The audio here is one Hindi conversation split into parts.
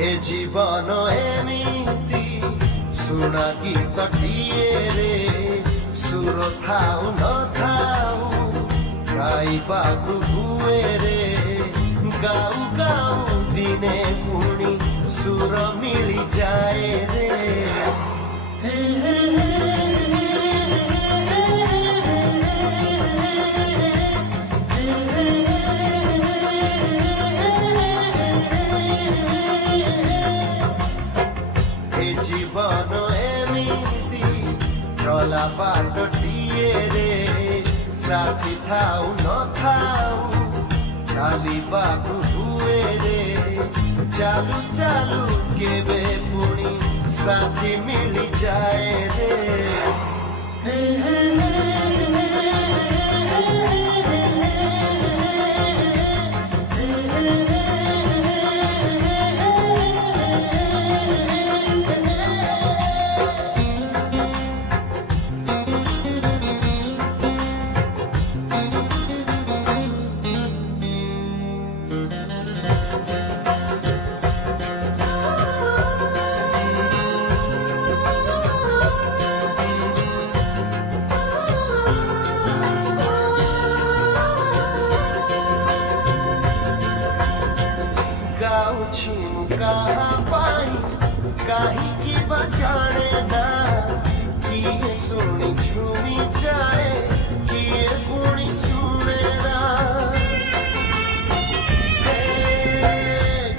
ए जीवन एमिति सुना गीतटिए रे सुर थाउ न थाउ गाइबाकु हुए रे गाऊ गाऊ दिने पुणी सुर मिली जाए रे जीवन एमिति चला बाटटिए रे साथी थाउ न थाउ चालिबाकु हुए रे चालू चालू केबे पुणी साथी मिली जाए रे गाउछु कहाँ पाई काहीँकी बजाने ना किए सुनी झूमी जाए किए पुणी सुने ना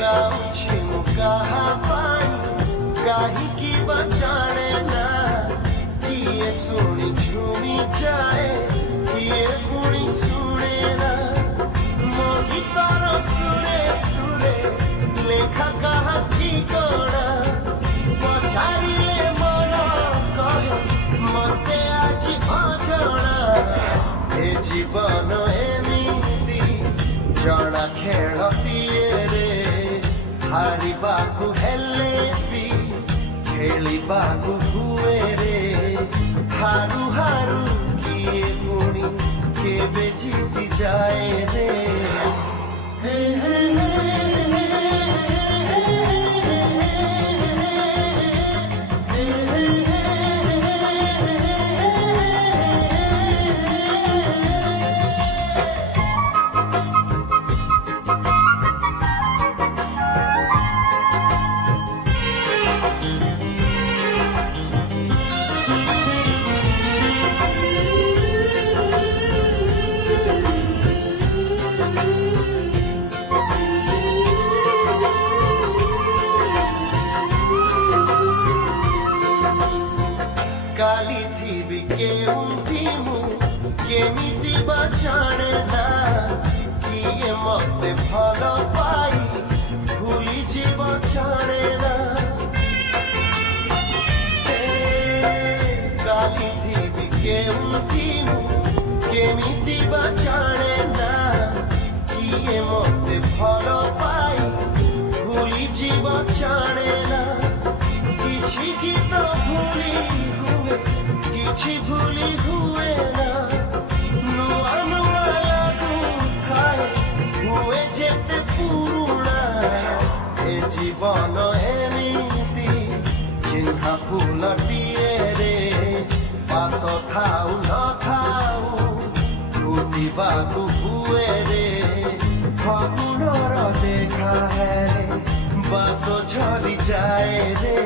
गाउछु कहाँ पाई काहीँकी बजाने ना किए सुनी झूमी जाए किए पुणी सुने ना मो गीतर सुरे सुरे लेखा कहा ठिकना पछाड़िले मन कह मते आज अजଣା ए जीवन एमिति जଣା खेलटिए रे हारिबाकु हेले भी खेलिबाकु हुए रे हारू हारू किए पुणी केबे जीति जाए रे काली थी केउंठी मु केमिति बचाने ना किए मते भल पाई भूली जीव छाने ना काली थी केउंठी मु केमिति बचाने ना किए मते भल पाई भूली जीव छाने ना किछि गीत भूली किछि भूली हुए ना नुआ नुआ लाଗୁଥାଏ हुए जेते पुरुणा ए जीवन एमिति चिन्हा फूलटिए रे पास थाउ न थाउ टूटिबाकु हुए रे फगुणर देखा है बास झरी जाए रे